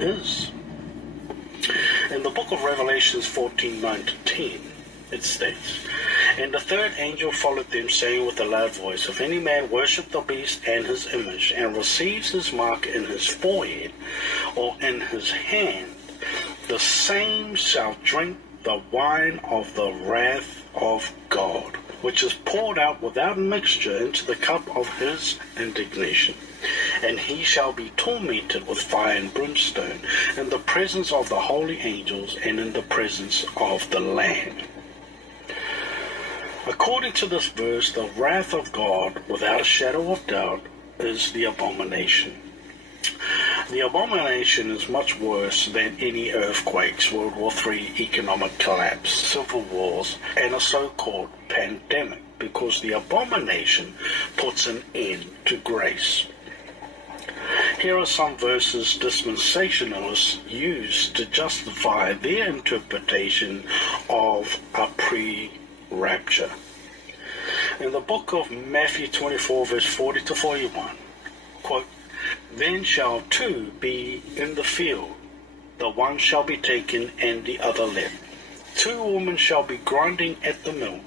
is. In the book of Revelations 14:9-10, it states, "And the third angel followed them, saying with a loud voice, If any man worship the beast and his image, and receives his mark in his forehead or in his hand, the same shall drink the wine of the wrath of God, which is poured out without mixture into the cup of his indignation. And he shall be tormented with fire and brimstone in the presence of the holy angels and in the presence of the Lamb." According to this verse, the wrath of God, without a shadow of doubt, is the abomination. The abomination is much worse than any earthquakes, World War III, economic collapse, civil wars, and a so-called pandemic, because the abomination puts an end to grace. Here are some verses dispensationalists use to justify their interpretation of a pre-rapture. In the book of Matthew 24, verse 40-41, quote, "Then shall two be in the field, the one shall be taken and the other left. 2 women shall be grinding at the mill,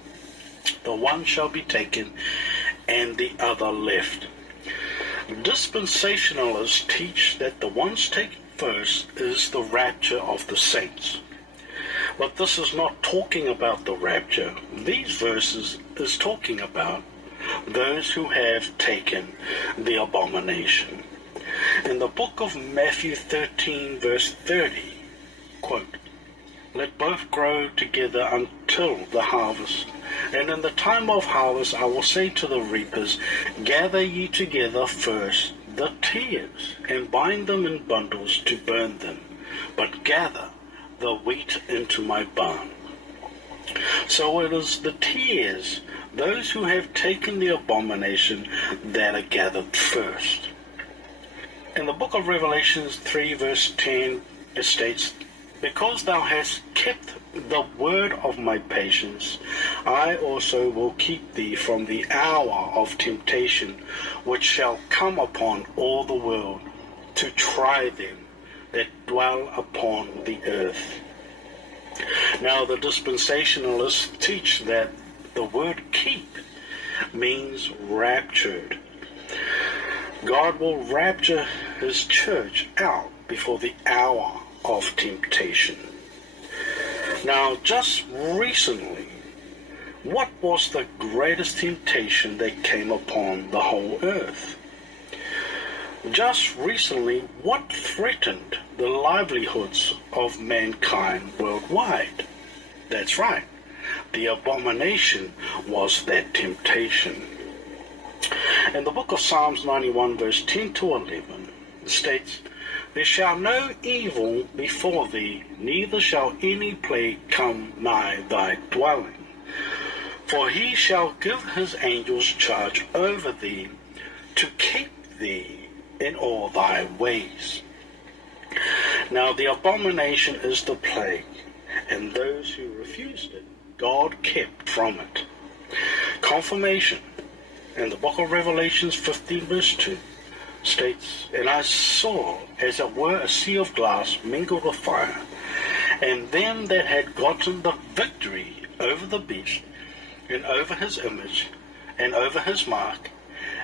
the one shall be taken and the other left." Dispensationalists teach that the ones taken first is the rapture of the saints. But this is not talking about the rapture. These verses is talking about those who have taken the abomination. In the book of Matthew 13, verse 30, quote, "Let both grow together until the harvest. And in the time of harvest I will say to the reapers, Gather ye together first the tares, and bind them in bundles to burn them, but gather the wheat into my barn." So it is the tares, those who have taken the abomination, that are gathered first. In the book of Revelations 3, verse 10, it states, "Because thou hast kept the word of my patience, I also will keep thee from the hour of temptation, which shall come upon all the world, to try them that dwell upon the earth." Now the dispensationalists teach that the word keep means raptured. God will rapture his church out before the hour of temptation. Now, just recently, what was the greatest temptation that came upon the whole earth? Just recently, what threatened the livelihoods of mankind worldwide? That's right, the abomination was that temptation. In the book of Psalms 91, verse 10-11, it states, "There shall no evil befall thee, neither shall any plague come nigh thy dwelling. For he shall give his angels charge over thee, to keep thee in all thy ways." Now the abomination is the plague, and those who refused it, God kept from it. Confirmation in the book of Revelations 15, verse 2, states, "And I saw, as it were, a sea of glass mingled with fire, and them that had gotten the victory over the beast, and over his image, and over his mark,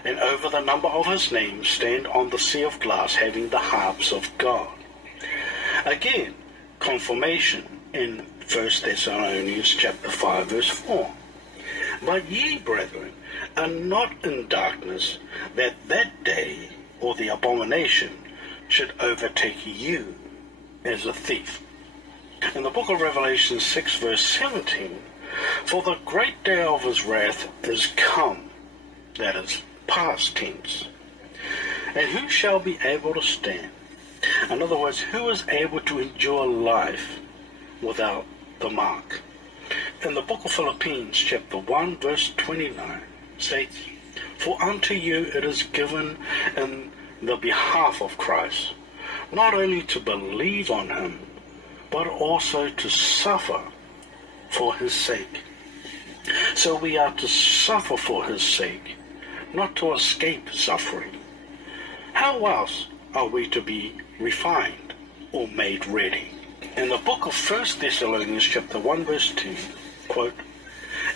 and over the number of his name, stand on the sea of glass, having the harps of God." Again, confirmation in 1 Thessalonians chapter 5, verse 4. "But ye, brethren, are not in darkness, that that day, or the abomination, should overtake you as a thief." In the book of Revelation 6, verse 17, "For the great day of his wrath is come," that is, past tense, "and who shall be able to stand?" In other words, who is able to endure life without the mark? In the book of Philippians, chapter 1, verse 29, states, "For unto you it is given in the behalf of Christ, not only to believe on him, but also to suffer for his sake." So we are to suffer for his sake, not to escape suffering. How else are we to be refined? or made ready. In the book of 1 Thessalonians chapter 1 verse 2, quote,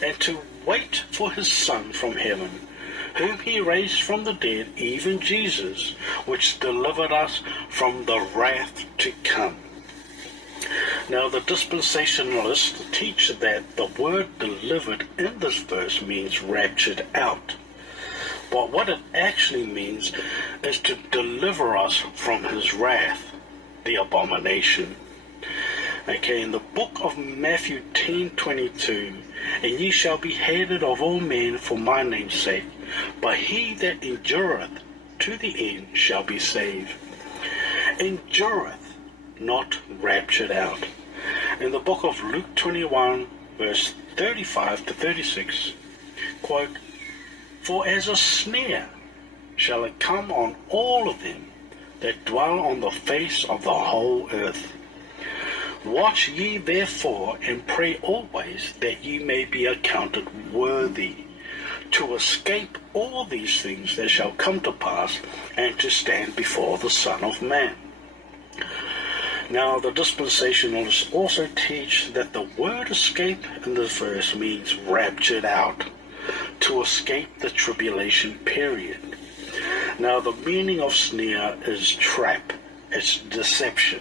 "And to wait for his Son from heaven, whom he raised from the dead, even Jesus, which delivered us from the wrath to come." Now the dispensationalists teach that the word delivered in this verse means raptured out. But what it actually means is to deliver us from his wrath, the abomination. Okay, in the book of Matthew 10:22, "And ye shall be hated of all men for my name's sake, but he that endureth to the end shall be saved." Endureth, not raptured out. In the book of Luke 21, verse 35 to 36, quote, "For as a snare shall it come on all of them that dwell on the face of the whole earth. Watch ye therefore, and pray always, that ye may be accounted worthy to escape all these things that shall come to pass, and to stand before the Son of Man." Now the dispensationalists also teach that the word escape in this verse means raptured out, to escape the tribulation period. Now the meaning of snare is trap, it's deception.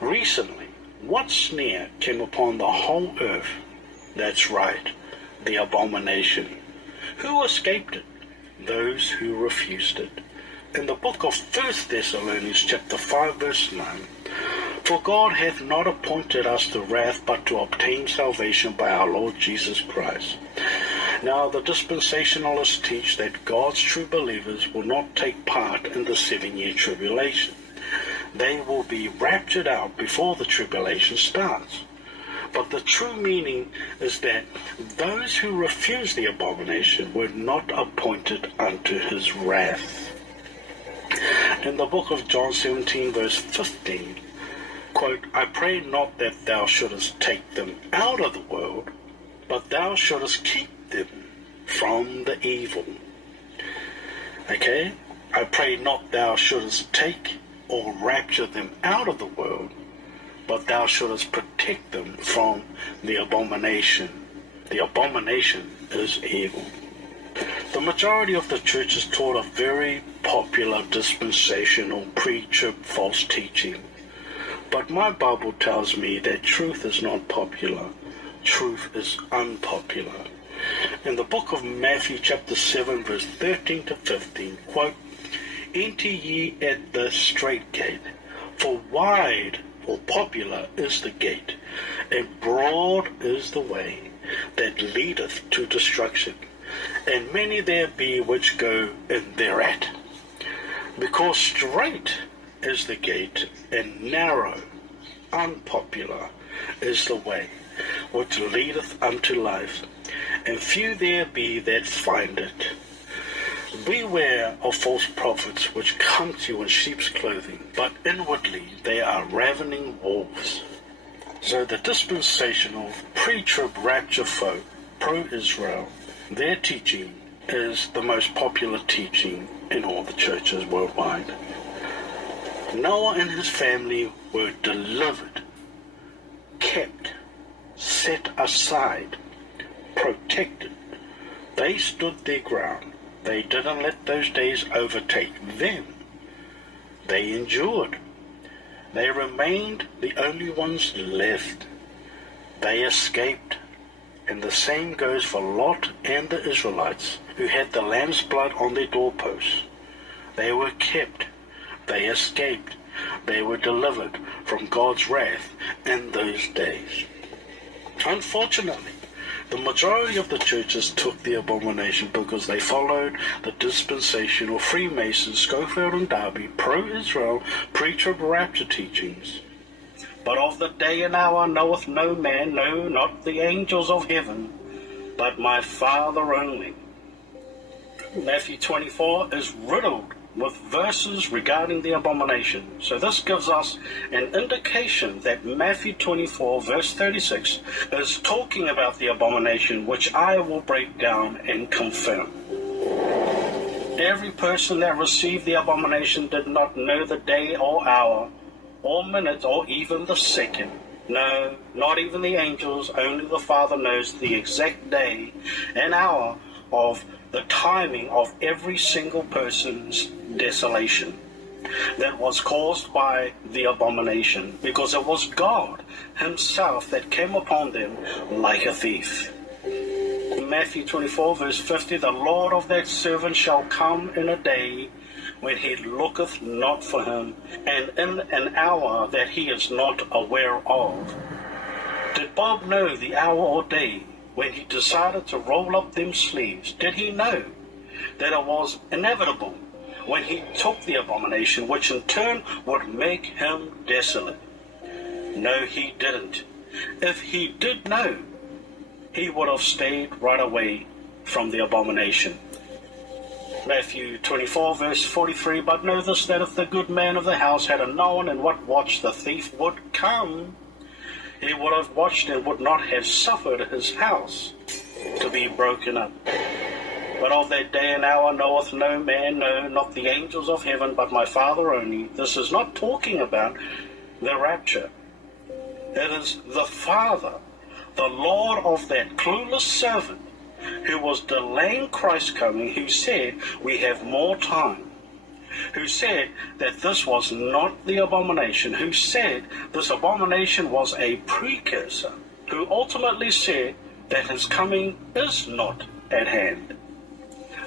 Recently, what snare came upon the whole earth? That's right, the abomination. Who escaped it? Those who refused it. In the book of 1 Thessalonians chapter 5 verse 9, "For God hath not appointed us to wrath, but to obtain salvation by our Lord Jesus Christ." Now the dispensationalists teach that God's true believers will not take part in the 7-year tribulation. They will be raptured out before the tribulation starts. But the true meaning is that those who refuse the abomination were not appointed unto his wrath. In the book of John 17 verse 15, quote, "I pray not that thou shouldest take them out of the world, but thou shouldest keep them from the evil." Okay? "I pray not thou shouldest take or rapture them out of the world, but thou shouldest protect them from the abomination." The abomination is evil. The majority of the churches taught a very popular dispensational pre-trib false teaching. But my Bible tells me that truth is not popular. Truth is unpopular. In the book of Matthew chapter 7 verse 13 to 15, quote, "Enter ye at the strait gate, for wide or popular is the gate, and broad is the way that leadeth to destruction, and many there be which go in thereat. Because strait is the gate, and narrow, unpopular is the way which leadeth unto life, and few there be that find it. Beware of false prophets which come to you in sheep's clothing, but inwardly they are ravening wolves." So the dispensational pre-trib rapture folk, pro-Israel, their teaching is the most popular teaching in all the churches worldwide. Noah and his family were delivered, kept, set aside, protected. They stood their ground. They didn't let those days overtake them. They endured. They remained the only ones left. They escaped. And the same goes for Lot and the Israelites, who had the lamb's blood on their doorposts. They were kept. They escaped. They were delivered from God's wrath in those days. Unfortunately, the majority of the churches took the abomination because they followed the dispensational Freemasons, Scofield and Darby, pro-Israel, pre-trib rapture teachings. "But of the day and hour knoweth no man, no, not the angels of heaven, but my Father only." Matthew 24 is riddled with verses regarding the abomination. So this gives us an indication that Matthew 24 verse 36 is talking about the abomination, which I will break down and confirm. Every person that received the abomination did not know the day or hour or minute, or even the second. No, not even the angels. Only the Father knows the exact day and hour of the timing of every single person's desolation that was caused by the abomination, because it was God himself that came upon them like a thief. In Matthew 24 verse 50, the Lord of that servant shall come in a day when he looketh not for him, and in an hour that he is not aware of. Did Bob know the hour or day when he decided to roll up them sleeves? Did he know that it was inevitable when he took the abomination, which in turn would make him desolate? No, he didn't. If he did know, he would have stayed right away from the abomination. Matthew 24 verse 43, but know this, that if the good man of the house had known in what watch the thief would come, he would have watched and would not have suffered his house to be broken up. But of that day and hour knoweth no man, no, not the angels of heaven, but my Father only. This is not talking about the rapture. It is the Father, the Lord of that clueless servant who was delaying Christ's coming, who said we have more time, who said that this was not the abomination, who said this abomination was a precursor, who ultimately said that his coming is not at hand.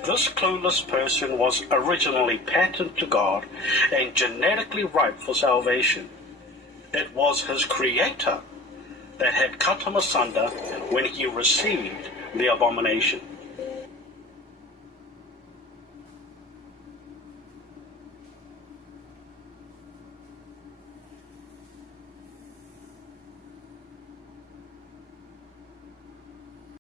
This clueless person was originally patterned to God and genetically ripe for salvation. It was his Creator that had cut him asunder when he received the abomination.